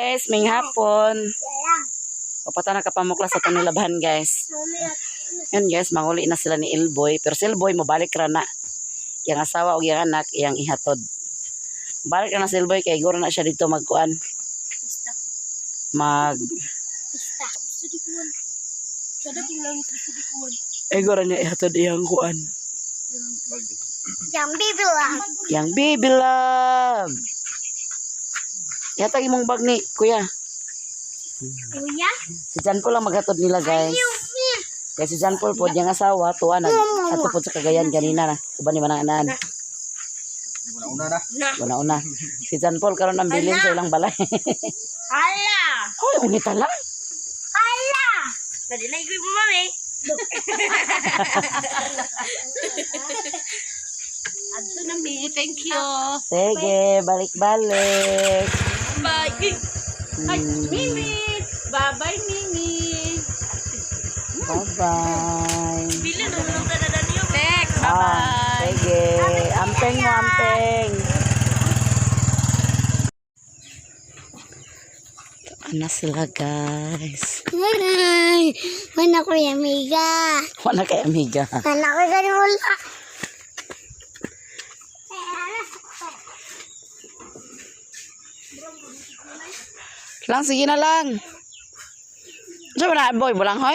Guys, may hapon. Papata na kapamukla sa itong nilabahan guys. Yan guys, manguli na sila ni Ilboy. Pero si Ilboy, mabalik ra na. Yang asawa o yang anak, yang ihatod. Balik na si Ilboy, kaya iguro na siya dito magkuan. Iguro niya ihatod iyang kuan. Yang baby love. Yang baby love. Yatag imong bag ni kuya. Kuya? Si John Paul lang maghatod nila guys. Kaya si John Paul po, yung asawa, tuwa na. Ato po sa Cagayan ganina na. Uban ni manang anaan. Una-una. Si John Paul karon ang bilin sa ilang balay. Hala! Hoy, unita lang. Hala! Nadilay ko yung mami. Ato na mi, thank you. Sige, balik-balik. Bye. Ay, Mimi. Bye-bye, Mimi. Bye-bye. Bili na lang ka na niyo. Tek, Sige. Ampeng mo, ampeng. Ano sila guys? Ay, mana ko yung amiga. Wala kay amiga. Mana ko yung wala. Lang, sige na lang. Saan na, boy? Bulang hoy?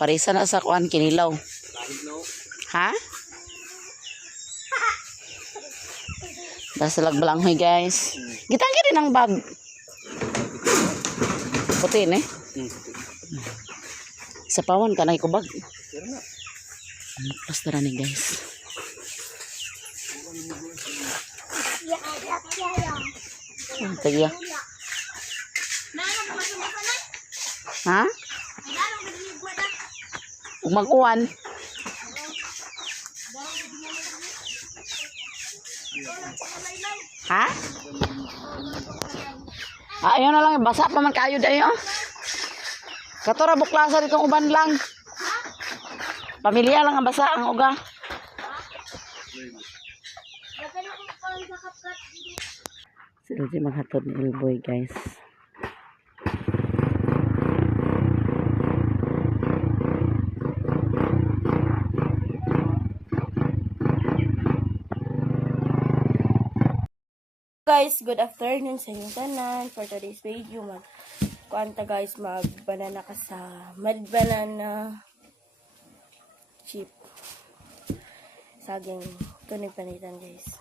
Parisa na sa kuan kinilaw. Ha? Dasalag balanghoy guys. Gitanggi rin ang bag. Puti eh. Sa pawan ka na ikubag. Plus tara ni guys. Tagya. Ha? Magkuhan. Ha? Ayun na lang, basa pa man kayo dayo. Katora buklasa ditong uban lang. Pamilya lang ang basa ang uga. Sila di maghatod ni Ilboy guys. Guys, good afternoon sa inyong tanan. For today's video, kuanta guys, mag-banana ka sa mad-banana chip. Saging tunig panitan guys.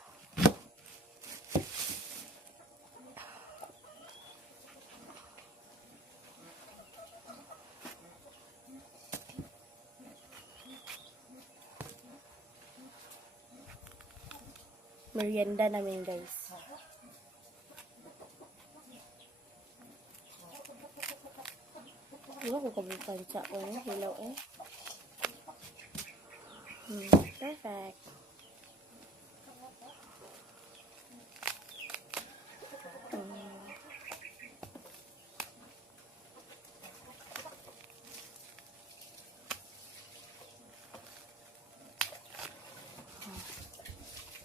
Merienda namin guys. Wala ko kabukan sa ko eh. Hello eh. Perfect.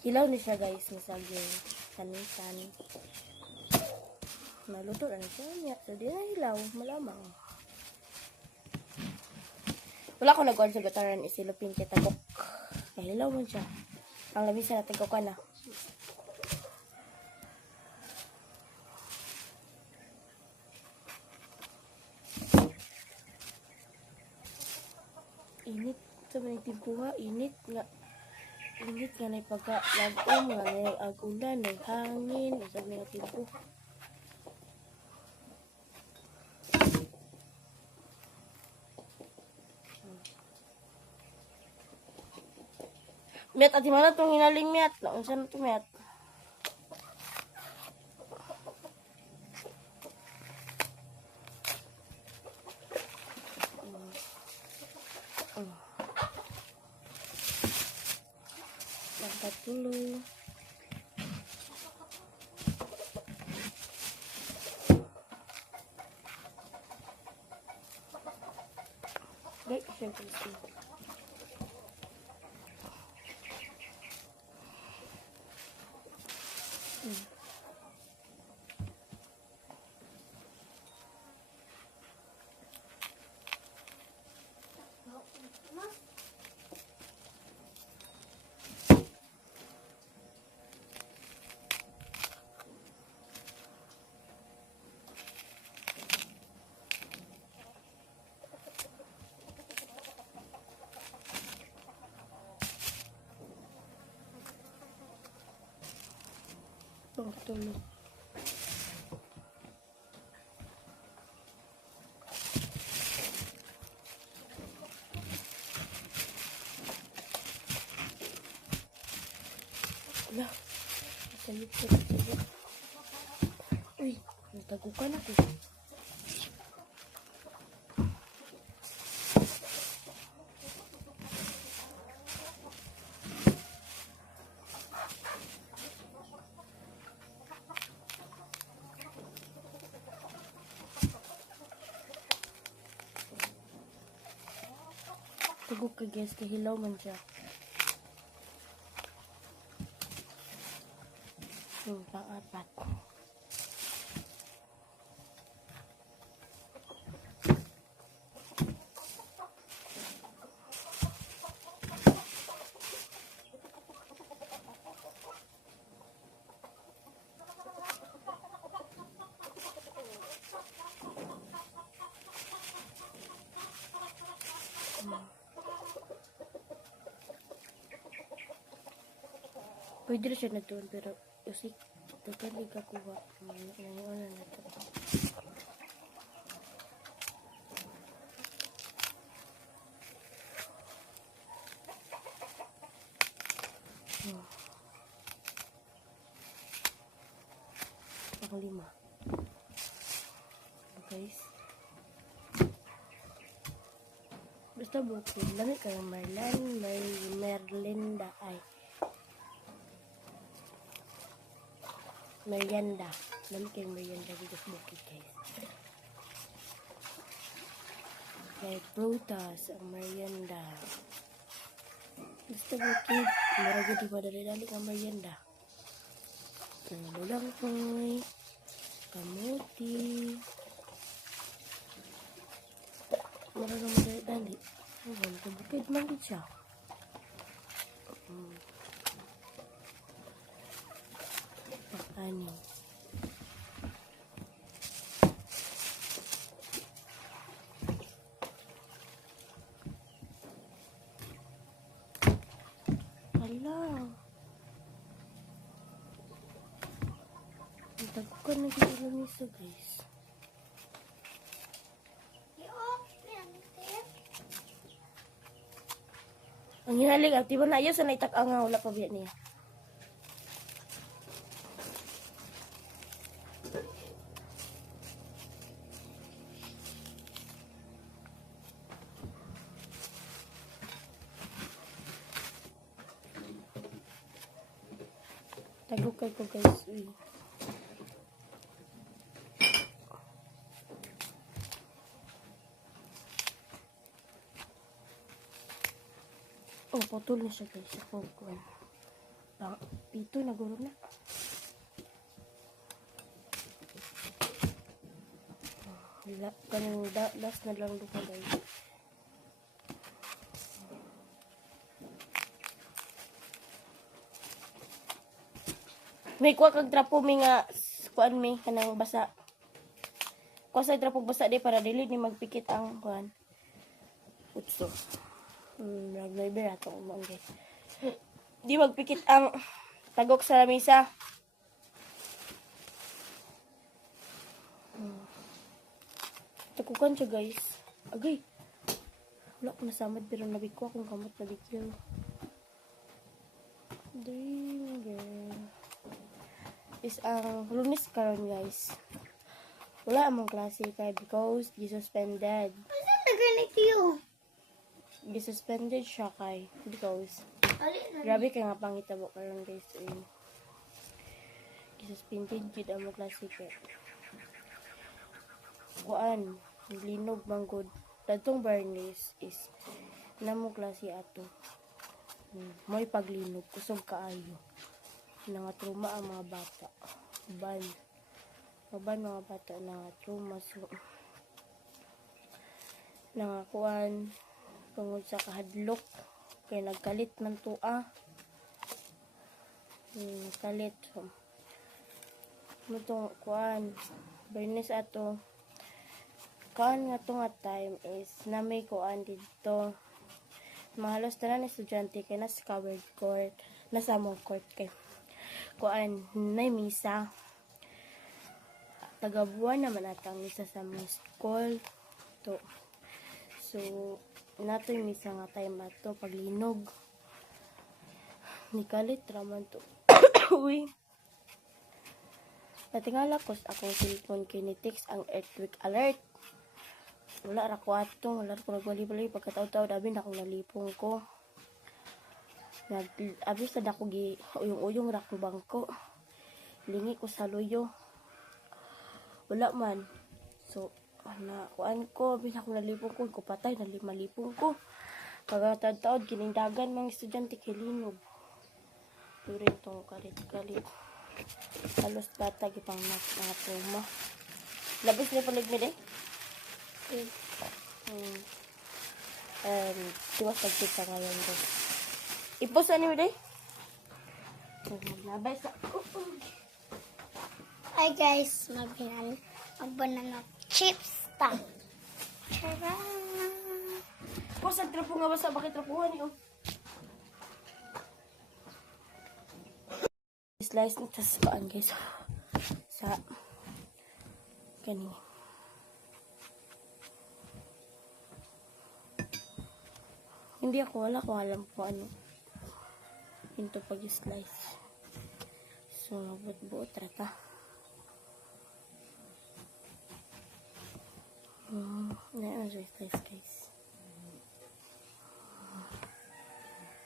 Hilaw na siya guys. Masaging kanisan. Maluto na siya. So di na hilaw. Malamang. Wala ko nag-on sa gataran isilupin kay tagok. Hilaw man siya. Ang lamisa na tagok ka na. Init sa manitib kuha. Init nga na pagka-lagom nga na agulan, naghangin, isang mga tipo. Met, ati mana itong hinaling met? Naunsan na ito met? Langkat dulu. Baik, siyempre ito. Tulog. Wala. Masayip ko. Uy, natagukan ako. Tugog ka guys, kahilaw man siya. Pang-apat. Pwede rin siya na doon, pero usik, totally kakuha. Ngayon na ito. Pang-5. Guys. Basta bukid. Lamig kayo Merlinda ay. Merienda. Lamig kayo merienda dito sa bukid guys. Kaya prutas ang merienda. Basta bukid. Marami di ba dali-dali ang merienda. Lang po'y kamuti. Marami dali-dali. Ayan, kabukid man din siya. Pakanin. Hala. Ang tagukan na dito lang isa guys. Ang hinalig, aktibo na ayos, sanay tak-ang nga, wala pa biya niya. Tagukay ko guys, uy. Oh, putol na siya guys. Sa pagkuhan. Pito na guro na. Kanang last na lang lupa guys. May kuha kag trapo mi nga kuan mi kanang basa. Kuha sa trapo basa di para dili ni magpikit ang kuan. Utso. Nag-liber ato umang guys. Di magpikit ang tagok sa lamisa. Takukan siya guys. Agay. Wala ko nasamad pero nabiko akong kamot na bigyan. Dang girl. Is ang Lunes karon guys. Wala among klase kay because gisuspended. Ano na ganito yun? Gisuspended siya kay because grabe kay nga pangitabo karon guys. Gisuspended jud among klase kay kuan linog manggod dadtong Bernice is namo klase ato mo'y paglinog kusog kaayo nga trauma ang mga bata. Maban mga bata na trauma. So, nangakuan tungod sa kahadlok. Kaya nagkalit man to nagkalit. So, itong kuan. Bernes ato. Kuan nga to nga time is na may kuan dito. Mga halos tanan estudyante kay nasa covered court. Nasa mong court kay kuan may misa. Tagabuan naman atang misa sa mga school to. So nato yung misa nga time ato paglinog ni kalit raman to. Uy, natingala ko sa akong cellphone kinitext ang earthquake alert. Wala ra ko ato, wala ko nagwali-wali pagkataw-taw dabi na akong nalipong ko. Abis na ako gi uyong-uyong ra ko bangko. Lingi ko sa luyo. Wala man. So, kuan ko, abis ako nalipong ko, ko patay, malipong ko. Pagkataw-taw, ginindagan mga estudyante kilinog. Durin tong kalit-kalit. Halos bata gipang mga trauma. Labis na palig mi tiwas nagkita ngayon ko. Ipos na niyo nabay sa Hi guys, mag-banana chips ta. Tara! Kusag trapo nga ba sa bakit trapuhan niyo? Slice nito sa paan guys. Sa kani. Hindi ako wala ko alam kung ano into pag-slice. So, nabut-buot rata. Ngayon, slice guys.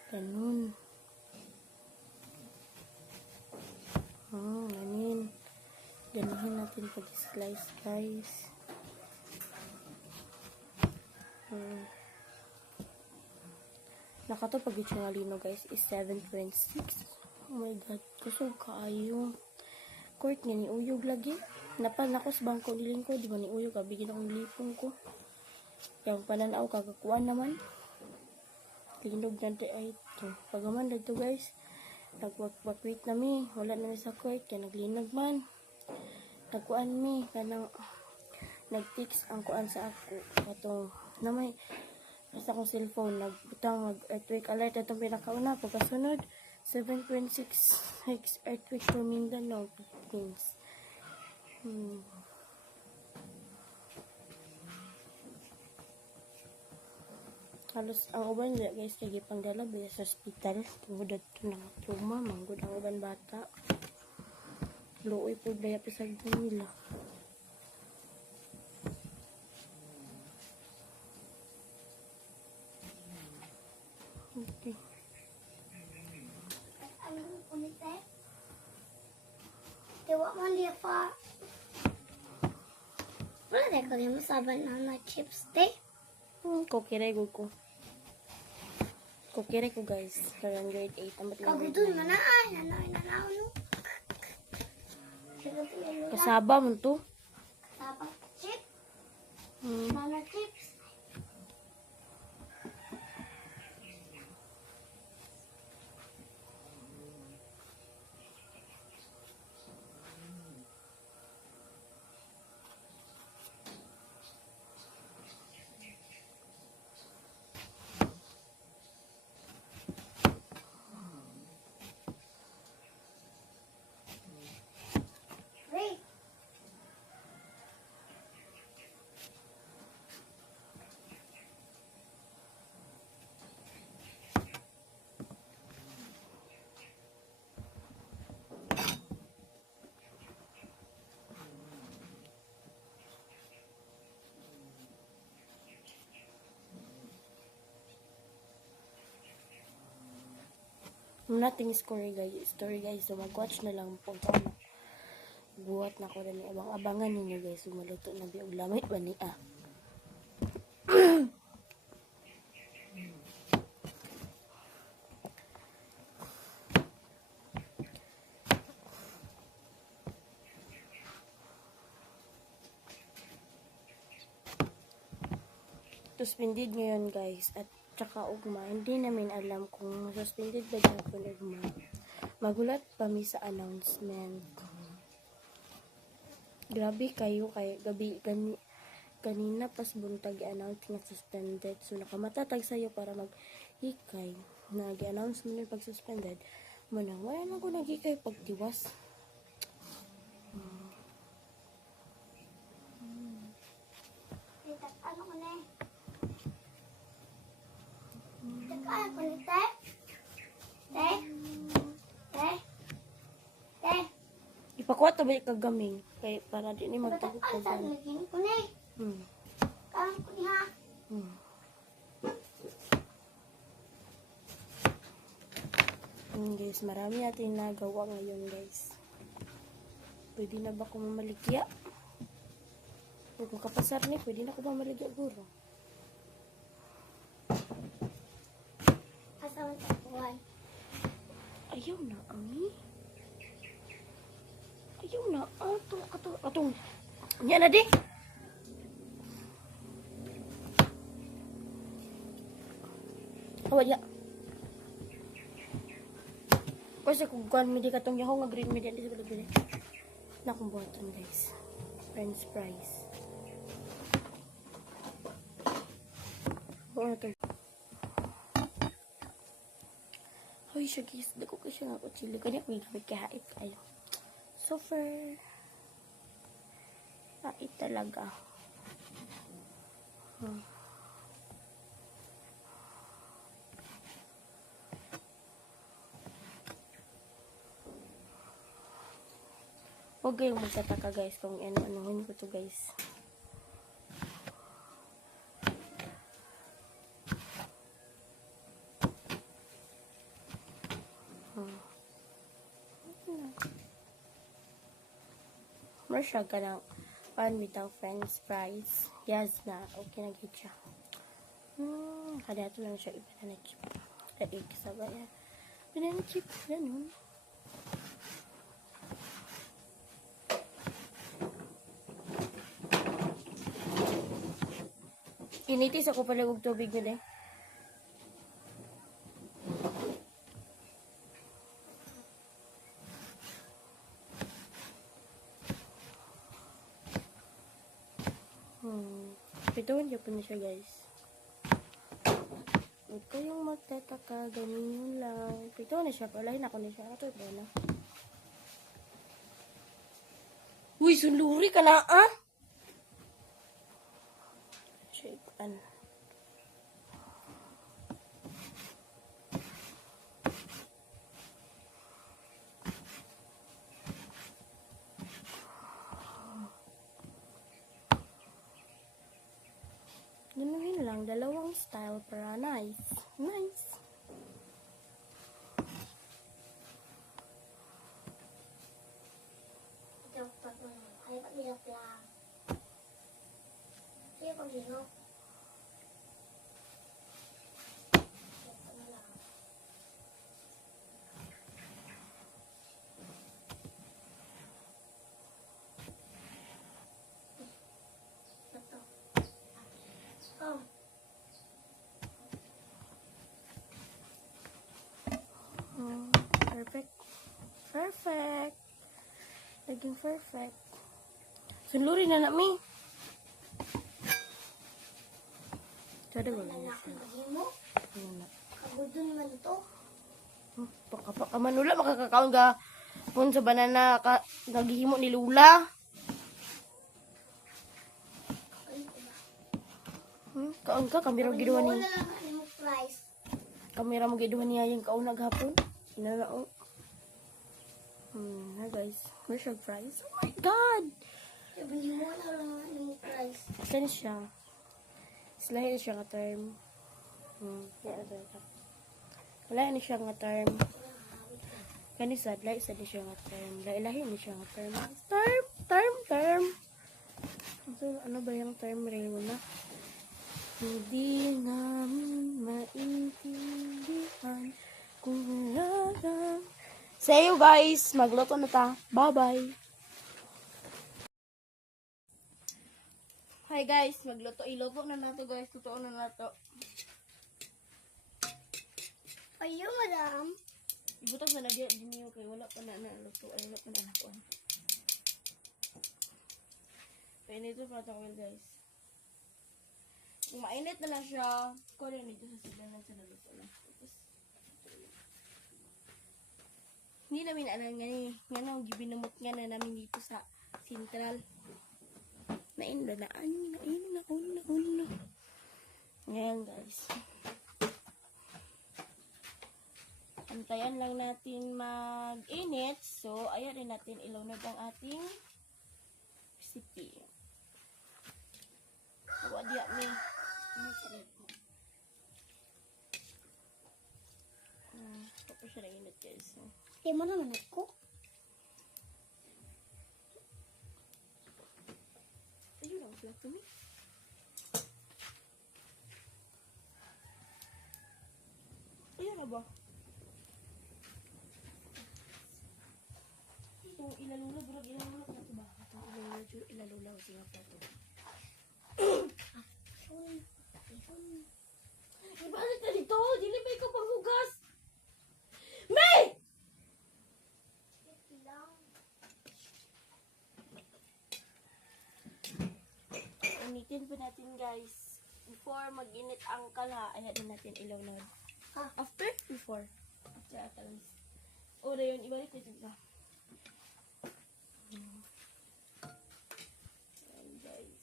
Ganun. Ganin. Ganihin natin pag-slice guys. Nakato pag yung lino guys is 7.6. Oh my god, kusog kaayo. Court nga ni uyog lagi. Napanakos bangko niling ko, di ba ni uyog kabigin akong lipong ko. Yung pananaw kagakuan naman. Linog na ay ito. Pagaman dito guys. Nagwakwit na mi. Wala na mi sa court. Kaya naglinag man. Nagkuan mi. Kanang nag-text ang kuan sa ako. Katong namay. Basta akong cellphone, nagbutang mag-earthquake alert. Itong pinakauna, pagkasunod, 7.6 earthquake for Mindanao, Philippines. Halos, ang uban nila guys, kaya pangdala ba sa hospital. Tungod ito ng trauma, manggod ang uban bata. Luoy po daya pisag nila. Okay. Ano ulit eh? Tiwa man dia pa. Wala na ko yung masaban na chips te. Kukiray ko. Kukiray ko guys. Karang grade 8. Amat lang grade Kabutun 9. manaan. Nanay no. Kasaba mo to. Tapos chip. Mana chips. Wait. Nating story guys. So mag-watch na lang po ito. Buhat na ko rin. Abang-abangan ninyo guys. Sumaluto na biog lamay ba ni suspended ngayon guys at tsaka ugma. Hindi namin alam kung suspended ba gyapon or ugma. Magulat pa mi sa announcement. Grabe kayo kay kanina pas buntag i-announce nga suspended. So nakamatatag sayo para maghikay. Nag-announce mo pag suspended. Manang wala na ko naghikay pagtiwas. Ano ko na eh? Ano ko na, te? Te? Te? Te? Ipakuha to ba kagaming kay para di ni magtagog Ano sa ka. lagyan ko na eh? Kaya ko niya. Guys, marami natin nagawa ngayon guys. Pwede na ba ako mamaligya? Huwag makapasar ni, pwede na ako mamaligya guro. Asawa sa buwan. Ayaw na, Ami. Ayaw na. Atong. Yan na di. Awad ya. Kasi kung kuhan mo di katong yaho nga green media di sa bilog-bilog. Na akong buhatan guys. French fries. Buo na ito. Hoy siya guys. Dako ka siya nga kutsili. Kanya ko gamit kahait kayo. Super. Hait talaga. Huwag kayong magtataka guys kung ano-anuhin ko to guys. Marsha ka ng pan without french fries. Yes na. Okay na gid siya. Kada ito lang siya banana chip. Egg sa bayan. Banana chip. Ganun. Initis ako pala og tubig nila eh. Pituin niyo po na siya guys. Huwag kayong magtataka, ganyan lang. Pituin na siya, palahin ako na siya. Ito ba na? Uy, sunluri ka na ah! Shake an. Ganuhin lang, dalawang style para nice. Nice. Ito pa ko na. Ay, pag-ilap lang. Kaya pag-ilap. Ito na lang. Ito. Oh. Perfect. Perfect. Naging perfect. Sunluri na na mi. Sada ba Wala na na siya? akong mahimo. Ano na? Kagudon man ito. Manula makakakaon ka pun sa banana ka naghihimo ni Lula. Kaon ka kamera giduhan ni. Wala lang ang imong price. Kamera mo giduhan niya yung kaon naghapon. Inanao. Na guys, commercial price. Oh my god. Sabi mo wala lang ang imong price. Kani siya. Slahay siya nga term. Wala ni siya nga term. Kani sad lahi sad siya nga term. Lahi ni siya nga term. Term. So, ano ba yung term rin na? Hindi namin maintindihan kung wala lang. See you guys. Magluto na ta. Bye-bye. Hi guys, magluto. Iluto na nato guys. Totoo na nato. Are you, madam? Ibutas na lagi din niyo kay wala pa na luto. Ay wala pa na nakuan. Painito pa ito oil guys. Kung mainit na lang siya, kunin nito sa siganan sa naluto na. Tapos, hindi namin alam nga nung gibinumot nga na namin dito sa Central. Nain na. Ngayon guys. Antayan lang natin mag-init. So, ayan rin natin ilunod ang ating recipe. Awa diya ni. Ano sarap mo? Tapos siya na init guys. Di mo naman ako. Ayun ang plato ni. Ayun na ba? Itong ilalula, durag ilalula ko na ito ba? Itong ilalula ko siya plato. Ibalik na dito! Dili ba ikaw panghugas? May! Initin pa natin guys. Before mag-init ang kala, ayan din natin ilunod. After? Before. After atalis. O na yun, ibalik natin ka. Ayan guys.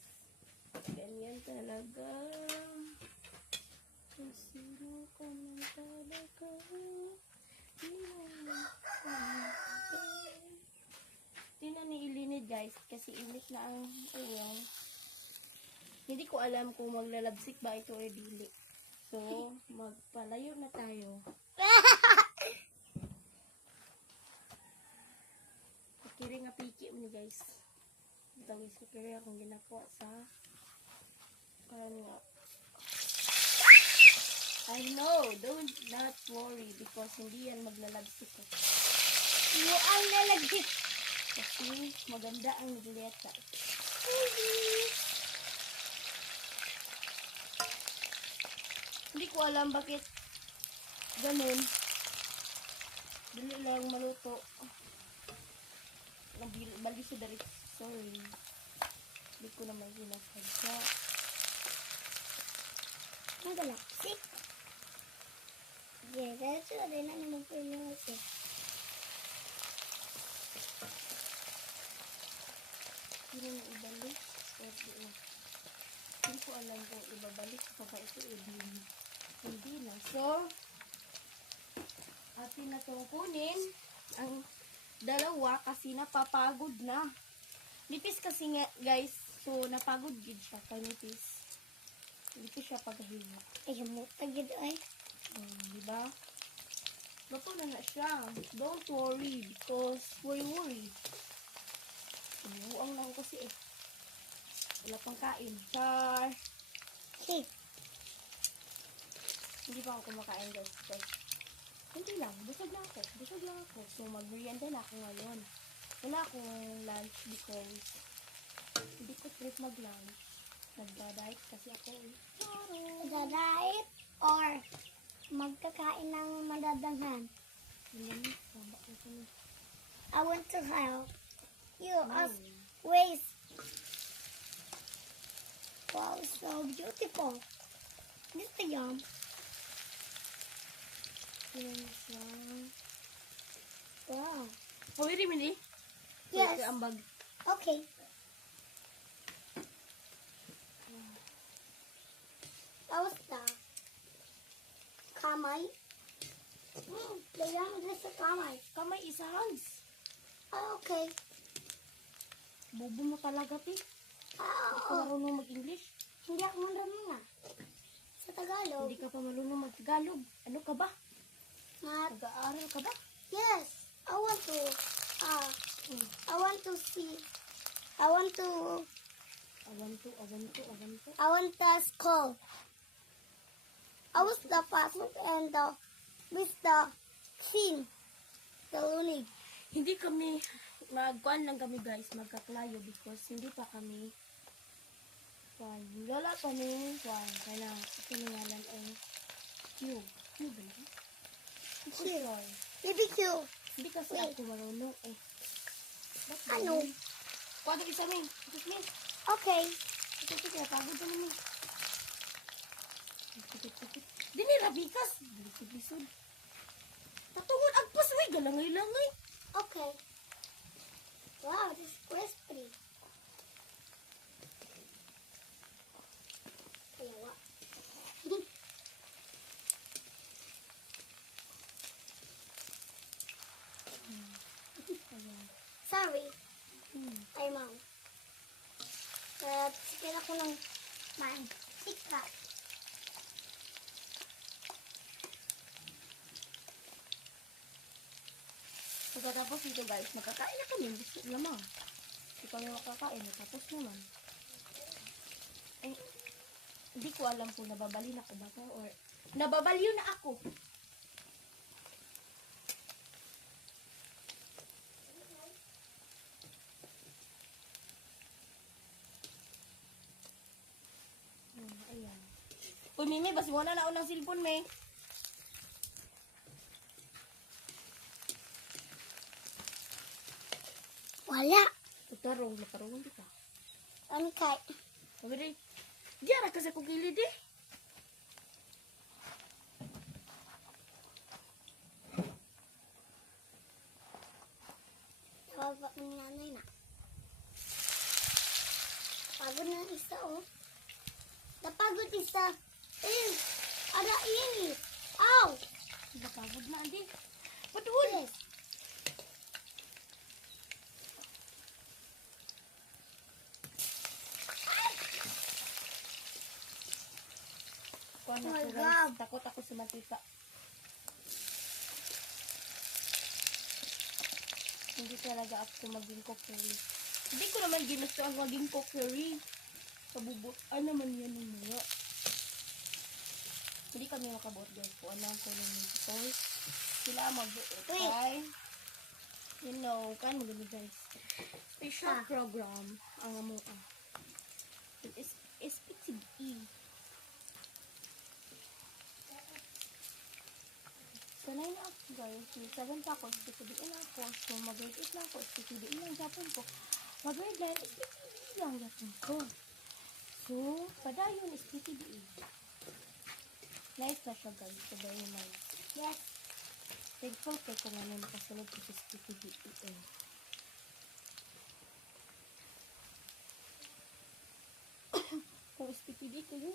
Ganyan talaga. Sino ka man talaga. Tingnan ni ilinid guys. Kasi init na ang uyaw. Hindi ko alam kung maglalabsik ba ito o dili. So, magpalayo na tayo. Kiri nga piki mo ni guys. Ito guys, kiri akong ginako sa parang nga. I know, don't not worry because hindi yan maglalabsik. Mo ang nalagit. Kasi maganda ang nigleta. Hindi ko alam bakit ganun. Dili lang maluto. Bali siya dari. Sorry. Hindi ko naman sinasadya. Ang galaksik. Yeah, that's what I know mo po yung ito. Hindi na ibalik. Hindi ko alam kung ibabalik pa ba ito hindi na. So, atin na itong kunin ang dalawa kasi napapagod na. Nipis kasi nga guys. So, napagod gid siya kay nipis. Nipis siya paghahiwa. Ay, mo tagid ay. Diba? Luto na siya. Don't worry because we're worried. Buang lang kasi eh. Wala pang kain. Char! Okay. Hindi pa ako kumakain guys. Hindi lang. Busog lang ako. So mag-merienda na ako ngayon. Wala akong lunch because hindi ko trip mag-lunch. Nagda-diet kasi ako eh. Dadait or magkakain ng madadanghan. I want to help you as ways. Wow, so beautiful. This is yum. Wow. Oh, wait a minute. Yes. Ang bag. Okay. Basta. Kamay. Kailangan din sa kamay. Kamay isa hands. Ah, okay. Bobo mo talaga, Pi. Ah, Hindi ka marunong mag-English. hindi ako marunong na. Sa Tagalog. Hindi ka pa marunong mag-Tagalog. Ano ka ba? Mat. Nag-aaral ka ba? Yes. I want to see. I want to school. I was the pasok and with the scene. The lunig. Hindi kami, magkuhan lang kami guys, magkaklayo because hindi pa kami Kwan. Wala pa ni Kwan. Kaya sinungalan ay Q. Q ba yun? Q. Sure. BBQ. Hindi kasi Wait. ako marunong eh. Ba't ba Ano? yun? Kwan ang isa min. Ikot min. Okay. Ikot kaya pagod na naman. Ikot. Dini rabikas. Lisod-lisod. Tatungod ang pasway. Galangay-langay. Okay. Wow, this is crispy. Kaya wa. Sorry. Ay, ma'am. Sige ako ng mantika. Pagkatapos dito guys, makakain na kami. Gusto lamang. Hindi kami makakain. Tapos naman. Eh, hindi ko alam kung nababali na ako ba to or nababaliw na ako. Ayan. Uy, Mimi, basi mo na naunang cellphone, May. Wala. Tutarong, nakarong di ka. Ano kay? Sabi rin, diara kasi kong gilid eh. Nawawag ng nanay na. Pagod na isa, oh. Napagod isa. Ada ini. Ow! Napagod na, adi. Patuhol. Yes. Kuha na Oh my ko, guys. God. Takot ako sa mantika. Hindi talaga ako maging cookery. Hindi ko naman ginusto ang maging cookery. Kabubot. naman yan ng mga. Hindi kami makabuot guys. Kung ano ang kulong nito. Sila magbuot. Kay, you know, kan maganda guys. Special program ang mga. It is SPTE. Sanay na ako guys. Saban pa ako, SPTE na ako. So mag-grade 8 na ako, SPTE lang Japon ko. Mag-grade 9, SPTE lang Japon ko. So, padayon SPTE. Nice na siya guys. Sabay nice. Yes. Thankful kay kung ano nakasunod ko sa SPTE. Kung SPTE kayo,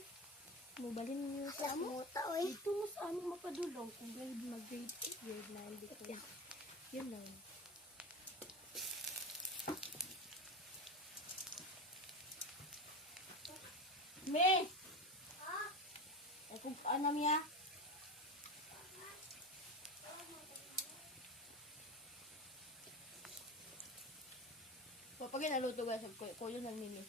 mabalin niyo sa amo. Muta, oy. Dito mo sa amo mapadulong kung mag-grade 8, grade 9 dito. Yun lang. Me! Ay kung ano niya? Kapag naluto guys, kuyo ng mimi.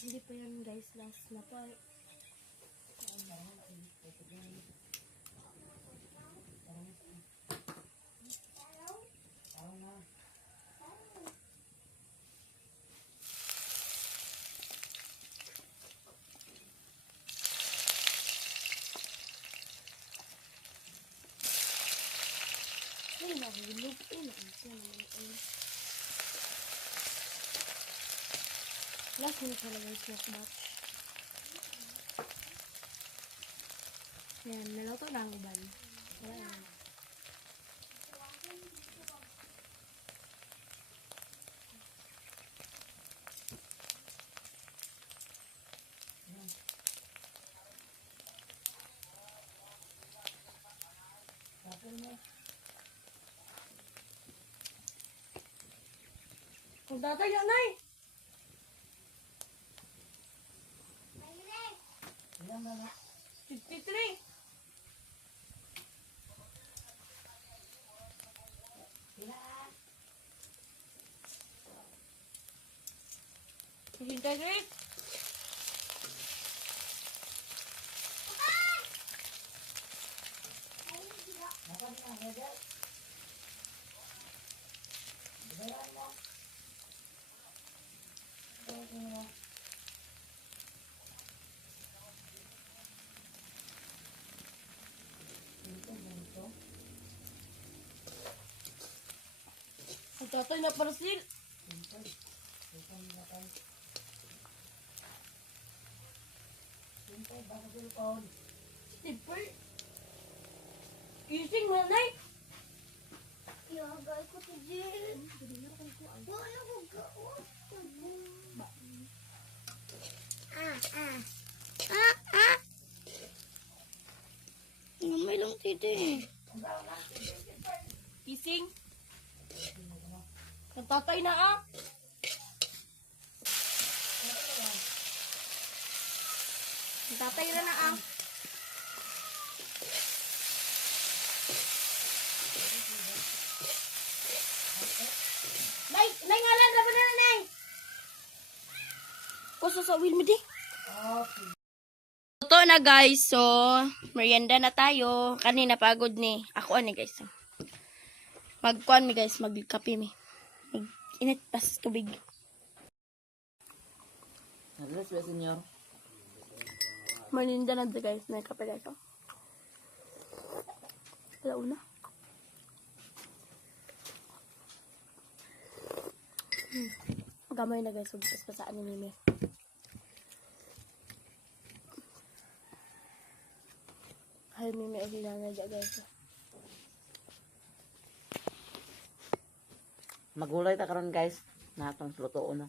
Hindi pa yan guys, last na pa. Ay, nahulog. Ay, last minute talaga yung smoke batch. Yan, naluto na ang uban. Ayan. Kung tatay yan, Nay! Mahilig. 53! guys. Ang tatay na parasil. Slipper. Gising mo na. Yagay ko to Jill. Wala ko gawa. May lang titi. Gising. Ang tatay na ah. Ang tatay na ah. Nay ngalan na ba na nay? Kusa sa will mo di? Ito na guys, so merienda na tayo. Kanina pagod ni. Ako ani guys. Magkuan mi guys, magkape mi. Init pas tubig. Alas ba, senyor? Merienda na to guys, may kape guys. Wala una. Gamay na guys, huwag pa saan ni Mimi. Ay, Mimi, ay na dyan guys. Magulay ta karon guys. Natong lutoon na.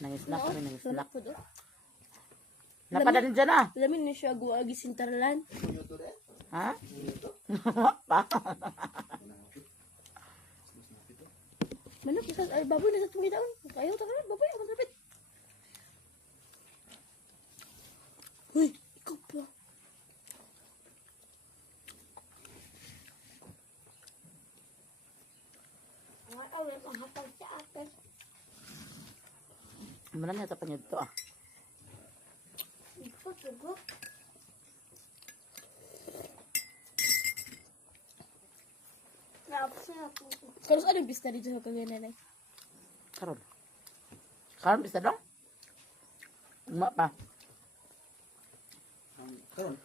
Nangisnak kami, nangisnak. Napadalin dyan ah. Lamin na siya guwagi sintarlan. Ha? Pa? Manok, ay baboy na sa tumidaon. Ayaw ta karon, baboy, ang masapit. Uy, ikaw pa. Awal ang hapag sa akin. Manan yata pa niya dito ah. Ikaw tugo. Napos na ako. Karos anong pista dito sa Cagayan na? Karon. Karon bisa dong? Uma pa. Karon.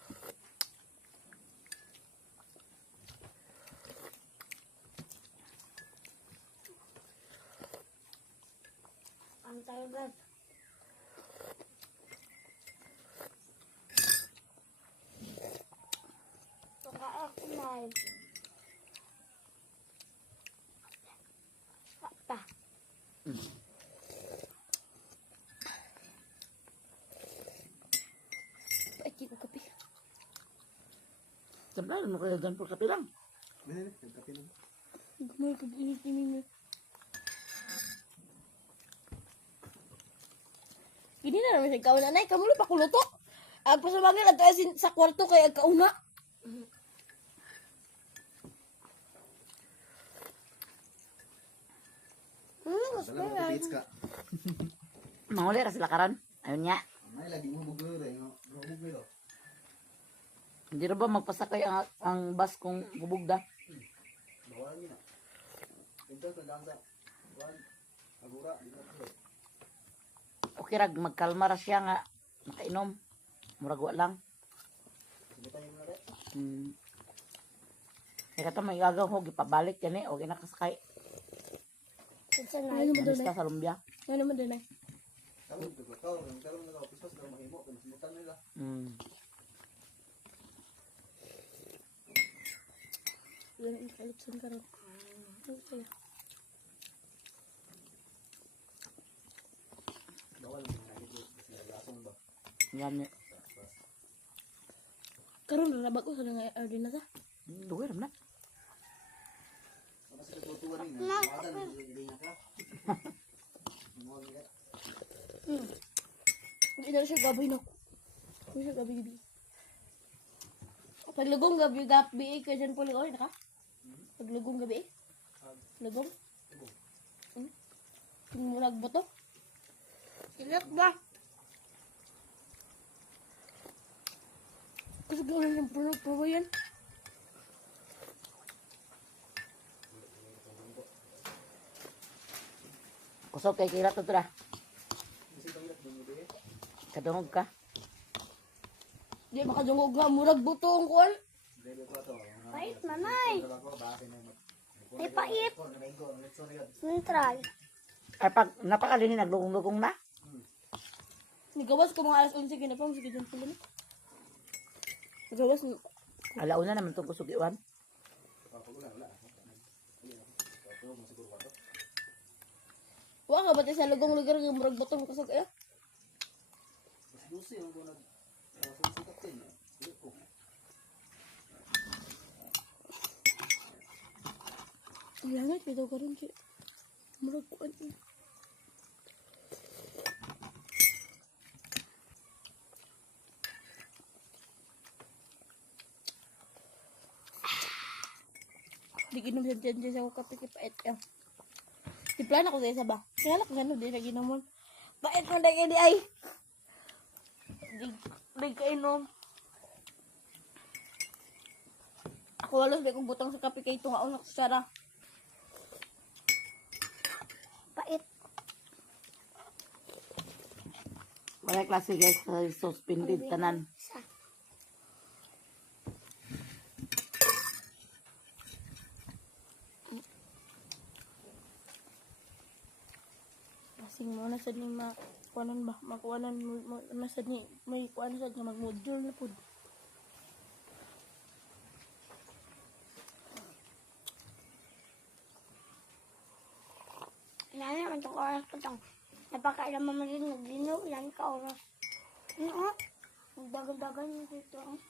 Ang talaga. Baka ako na. Apa? Ay, ko kape. Sablan mo kaya dyan po kape lang. Bili na, kape lang. Gumay pag-init ni Mimi. Gini na naman siya ikaw nanay. Kamulo pa kuluto. Agpasamangin at asin sa kwarto kay agkauna. Dala mo kapits ka. Manguli ra sila karon. Ayun niya. May lagi mo buglo rin. Buglo rin. Hindi ra ba magpasakay ang bus kung bubugda? Bawalan niyo na. Ito sa dansa. Wag. Agura. Okay rag magkalma ra siya nga nakainom. Murag wa lang. Sige tayo na rin. Kaya kata may gagaw ho gipabalik yan o ginakasakay. Kasi na. Ano mo doon Alista sa lumbia. Ano mo doon Karon na ako. Pisos na mahimo. Pinasimutan nila. Wala na kalipsan ka rin. Bawal mo na ito. Kasi naglasong ba? Yan niya. Karon na nabag ko sa nga order na ta. Duwi ram na. Ano sa tutuwa rin? Mawadan. Hindi na ka. Mawadan ka. Hindi na siya gabi no. Hindi siya gabi. Paglugong gabi ka dyan po ligoy na ka? Paglugong gabi. Lugong? Murag buto. Silip ba? Kasi gawin yung puno yan. Kusog kay kira to tra. Kadungog ka. Di makadungog nga, murag buto ang kuwan. Pait manay. May pait. Neutral. Ay pag napakalini naglugong-lugong na. Nigawas ko mga alas 11 ginapang, sige dyan pala na. Nigawas, Alauna naman itong kusog iwan. wala ka ba tayo sa lugong lugar ng murag buto mo kasag eh? Ang langit, ito ka rin siya. Murag kuwan eh. Di ginom siya dyan sa kape kipait eh. Tiplan ako sa isa ba? Kaya lang gano'n di na ginomon. Pait mo na di ay. Di kainom. Ako walos di kong butang sa kape kay tungaon ako sa sara. Pait. Wala klase guys, suspended tanan. Sa. Kasing mo na sad ni kuanan ba? Makuanan mo na sad ni may kuan sad nga mag-module na pud. Yan naman itong oras ko itong. Napakailan mo rin naglino. Yan ka oras. Ano? Magdagal-dagal mo dito.